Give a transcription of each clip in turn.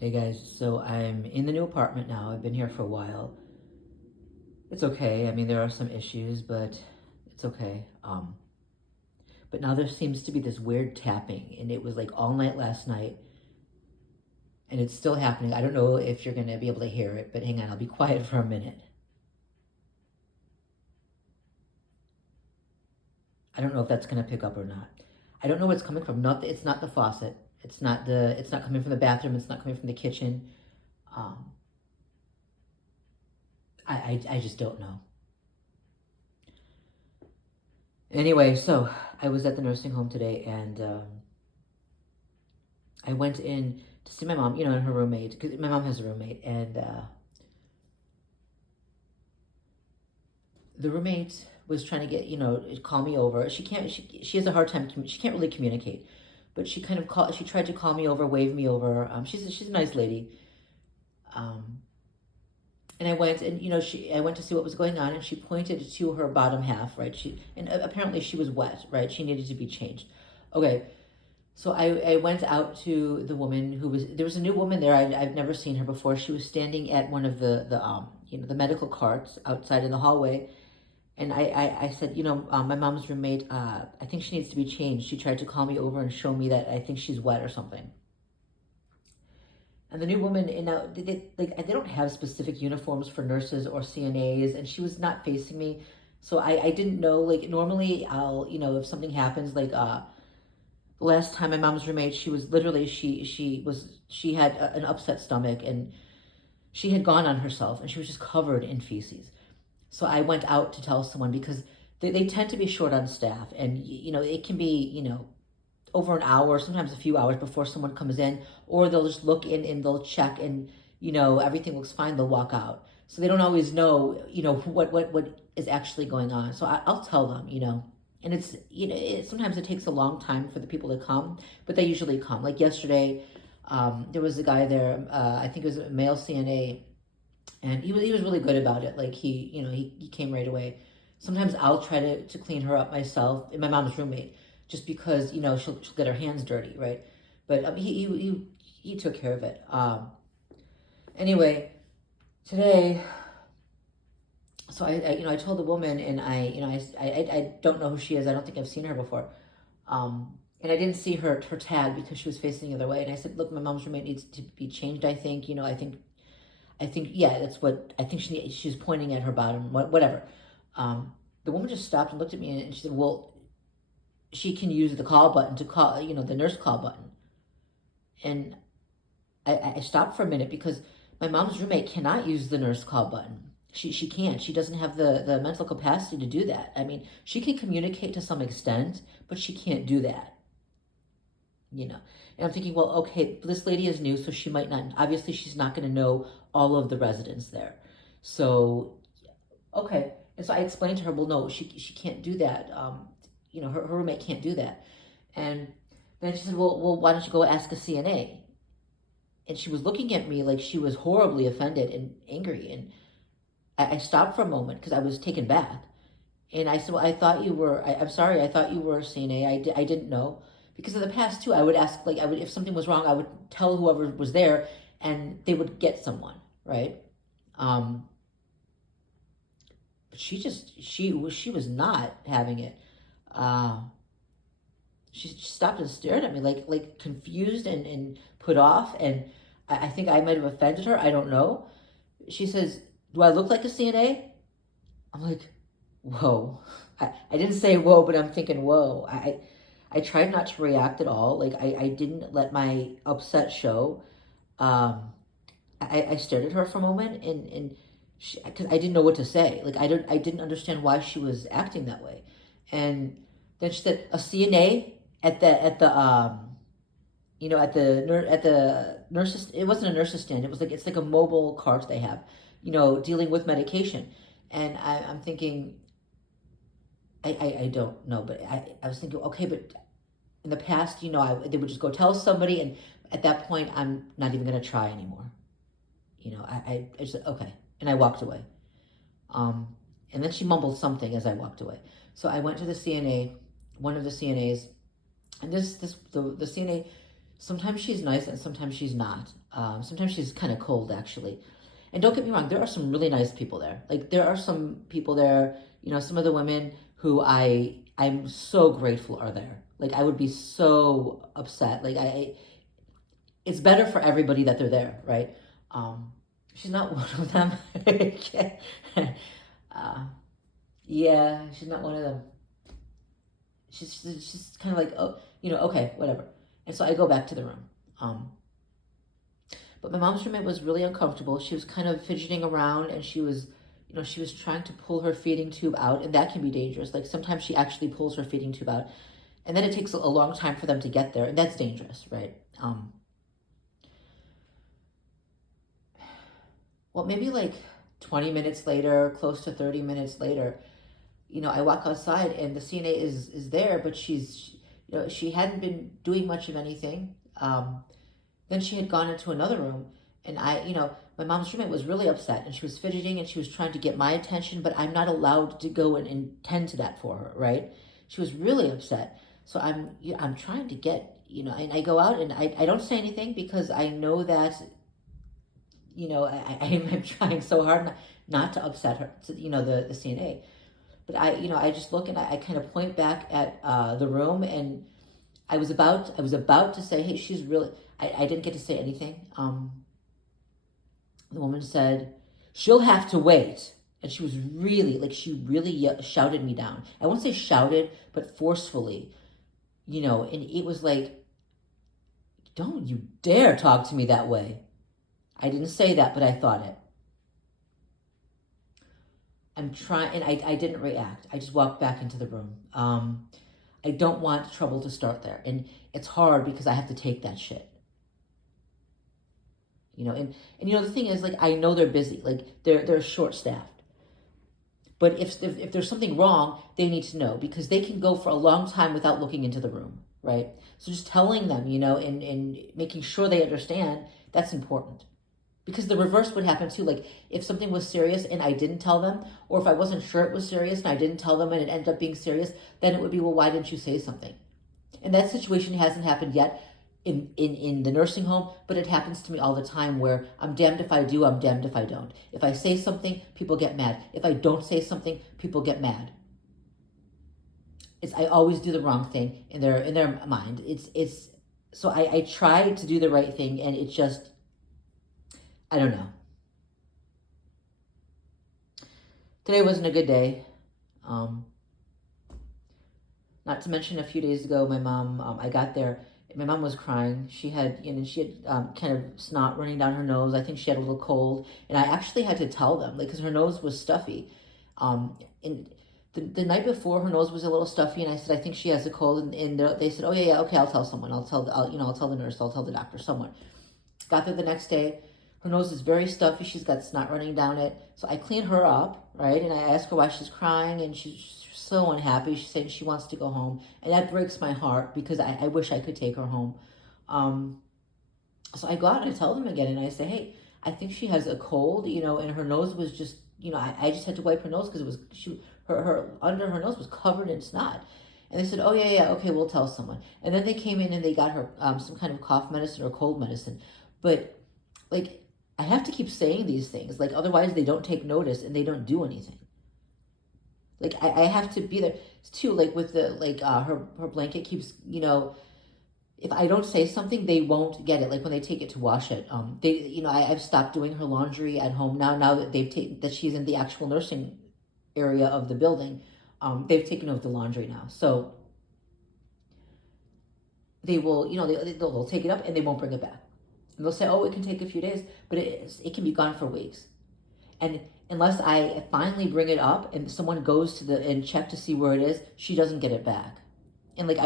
Hey guys, so I'm in the new apartment now. I've been here for a while. It's okay. I mean, there are some issues, but it's okay. But now there seems to be this weird tapping, and it was like all night last night, and it's still happening. I don't know if you're gonna be able to hear it, but hang on, I'll be quiet for a minute. I don't know if that's gonna pick up or not. I don't know where it's coming from. It's not the faucet. It's not coming from the bathroom. It's not coming from the kitchen. Um, I just don't know. Anyway, so I was at the nursing home today, and I went in to see my mom, and her roommate, because my mom has a roommate, and the roommate was trying to get, call me over. She has a hard time, she can't really communicate, but she tried to call me over, wave me over. She's a nice lady. Um, and I went and, I went to see what was going on, and she pointed to her bottom half, right? And apparently she was wet, right? She needed to be changed. Okay. So I went out to the woman there was a new woman there. I've never seen her before. She was standing at one of the medical carts outside in the hallway. And I said, my mom's roommate, I think she needs to be changed. She tried to call me over and show me that I think she's wet or something. And the new woman, and now they don't have specific uniforms for nurses or CNAs, and she was not facing me. So I didn't know, like, normally I'll, if something happens, like, the last time my mom's roommate, she was literally she had an upset stomach, and she had gone on herself, and she was just covered in feces. So I went out to tell someone, because they tend to be short on staff, and it can be over an hour, sometimes a few hours before someone comes in, or they'll just look in and they'll check, and everything looks fine, they'll walk out. So they don't always know what is actually going on. So I'll tell them, and it's sometimes it takes a long time for the people to come, but they usually come. Like yesterday, there was a guy there, I think it was a male CNA, and he was really good about it. Like he came right away. Sometimes I'll try to clean her up myself, and my mom's roommate, just because she'll get her hands dirty, right? But he took care of it. Anyway, today, so I told the woman, and I don't know who she is. I don't think I've seen her before. And I didn't see her tag because she was facing the other way. And I said, look, my mom's roommate needs to be changed. I think yeah, that's what I think she's pointing at her bottom, whatever. The woman just stopped and looked at me, and she said, well, she can use the call button to call, the nurse call button. And I stopped for a minute, because my mom's roommate cannot use the nurse call button. She can't. She doesn't have the mental capacity to do that. I mean, she can communicate to some extent, but she can't do that. And I'm thinking, well, okay, this lady is new, so she might not, obviously she's not going to know all of the residents there. So, okay. And so I explained to her, well, no, she can't do that. Her roommate can't do that. And then she said, well, why don't you go ask a CNA? And she was looking at me like she was horribly offended and angry. And I stopped for a moment because I was taken back. And I said, well, I thought you were, I'm sorry, I thought you were a CNA. I didn't know. Because in the past, too, I would ask, like, if something was wrong, I would tell whoever was there, and they would get someone, right? But she was not having it. Uh, she stopped and stared at me, like confused and put off, and I think I might have offended her. I don't know. She says, do I look like a CNA? I'm like, whoa. I didn't say whoa, but I'm thinking, whoa. I tried not to react at all. Like, I didn't let my upset show. Um, I stared at her for a moment, and because I didn't know what to say. Like, I didn't understand why she was acting that way. And then she said, a CNA at the nurses. It wasn't a nurse's stand. It's like a mobile cart they have, dealing with medication. And I'm thinking, I don't know, but I was thinking, okay, but in the past, they would just go tell somebody, and at that point, I'm not even going to try anymore. I just said, okay. And I walked away. Um, and then she mumbled something as I walked away. So I went to the CNA, one of the CNAs, and the CNA Sometimes she's nice and sometimes she's not. Sometimes she's kind of cold, actually. And don't get me wrong, there are some really nice people there. Like there are some people there, some of the women who I'm so grateful are there. Like I would be so upset. Like it's better for everybody that they're there, right? Um, she's not one of them. uh, yeah, she's not one of them. She's kind of like, oh, okay, whatever. And so I go back to the room. Um, but my mom's roommate was really uncomfortable. She was kind of fidgeting around, and she was trying to pull her feeding tube out, and that can be dangerous. Like sometimes she actually pulls her feeding tube out, and then it takes a long time for them to get there, and that's dangerous, right? Well, maybe like 20 minutes later, close to 30 minutes later, I walk outside and the CNA is there, but she hadn't been doing much of anything. Then she had gone into another room, and my mom's roommate was really upset, and she was fidgeting, and she was trying to get my attention, but I'm not allowed to go and tend to that for her, right? She was really upset, so I'm trying to get, and I go out and I don't say anything because I know that, I'm trying so hard not to upset her, the CNA. But I just look and I kind of point back at the room, and I was about to say, hey, she's really. I didn't get to say anything. The woman said, she'll have to wait, and she was really she really shouted me down. I won't say shouted, but forcefully, and it was like, don't you dare talk to me that way. I didn't say that, but I thought it. I'm trying, and I didn't react. I just walked back into the room. I don't want trouble to start there, and it's hard because I have to take that shit. And the thing is, like, I know they're busy, like they're short staffed. But if there's something wrong, they need to know because they can go for a long time without looking into the room, right? So just telling them, and making sure they understand, that's important. Because the reverse would happen too. Like if something was serious and I didn't tell them, or if I wasn't sure it was serious and I didn't tell them and it ended up being serious, then it would be, well, why didn't you say something? And that situation hasn't happened yet in the nursing home, but it happens to me all the time where I'm damned if I do, I'm damned if I don't. If I say something, people get mad. If I don't say something, people get mad. I always do the wrong thing in their mind. So I try to do the right thing, and it just, I don't know. Today wasn't a good day. Not to mention a few days ago, my mom, I got there, my mom was crying. She had kind of snot running down her nose. I think she had a little cold, and I actually had to tell them, like, because her nose was stuffy. And the night before, her nose was a little stuffy, and I said, I think she has a cold, and they said, oh yeah, okay, I'll tell someone. I'll tell the nurse. I'll tell the doctor. Someone. Got there the next day. Her nose is very stuffy. She's got snot running down it. So I clean her up, right? And I ask her why she's crying, and she's so unhappy. She's saying she wants to go home. And that breaks my heart because I wish I could take her home. So I go out and I tell them again, and I say, hey, I think she has a cold, and her nose was just, I just had to wipe her nose because it was, her under her nose was covered in snot. And they said, oh, yeah, okay, we'll tell someone. And then they came in and they got her some kind of cough medicine or cold medicine. But, like, I have to keep saying these things. Like, otherwise they don't take notice and they don't do anything. Like, I have to be there. Too, like, with the, like, her blanket keeps, if I don't say something, they won't get it. Like, when they take it to wash it. I've stopped doing her laundry at home now that that she's in the actual nursing area of the building. They've taken over the laundry now. So they will, they'll take it up and they won't bring it back. And they'll say, oh, it can take a few days, but it can be gone for weeks. And unless I finally bring it up and someone goes to and check to see where it is, she doesn't get it back. And like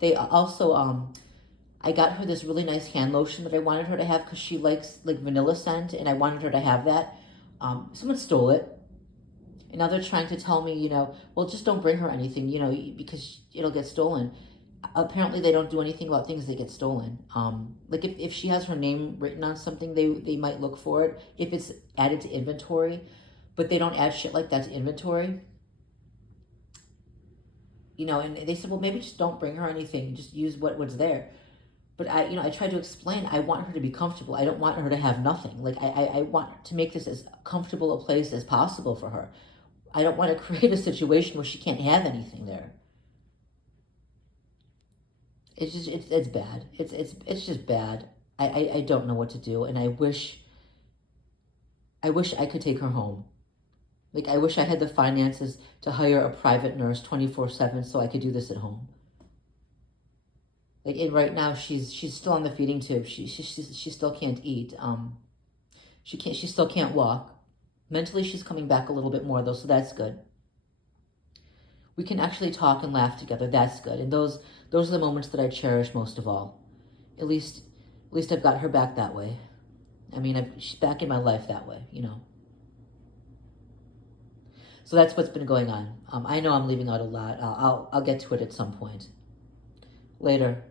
they also I got her this really nice hand lotion that I wanted her to have because she likes like vanilla scent, and I wanted her to have that. Someone stole it, and now they're trying to tell me, well, just don't bring her anything, because it'll get stolen. Apparently they don't do anything about things that get stolen. Like if she has her name written on something, they might look for it if it's added to inventory, but they don't add shit like that to inventory. And they said, well, maybe just don't bring her anything, just use what's there. But I tried to explain, I want her to be comfortable. I don't want her to have nothing. Like, I want to make this as comfortable a place as possible for her. I don't want to create a situation where she can't have anything there. It's bad. It's just bad. I don't know what to do, and I wish I could take her home. Like, I wish I had the finances to hire a private nurse 24/7 so I could do this at home. Like, and right now she's still on the feeding tube. She still can't eat. She still can't walk. Mentally she's coming back a little bit more though, so that's good. We can actually talk and laugh together. That's good. And those are the moments that I cherish most of all. At least I've got her back that way. I mean, she's back in my life that way, you know. So that's what's been going on. I know I'm leaving out a lot. I'll get to it at some point. Later.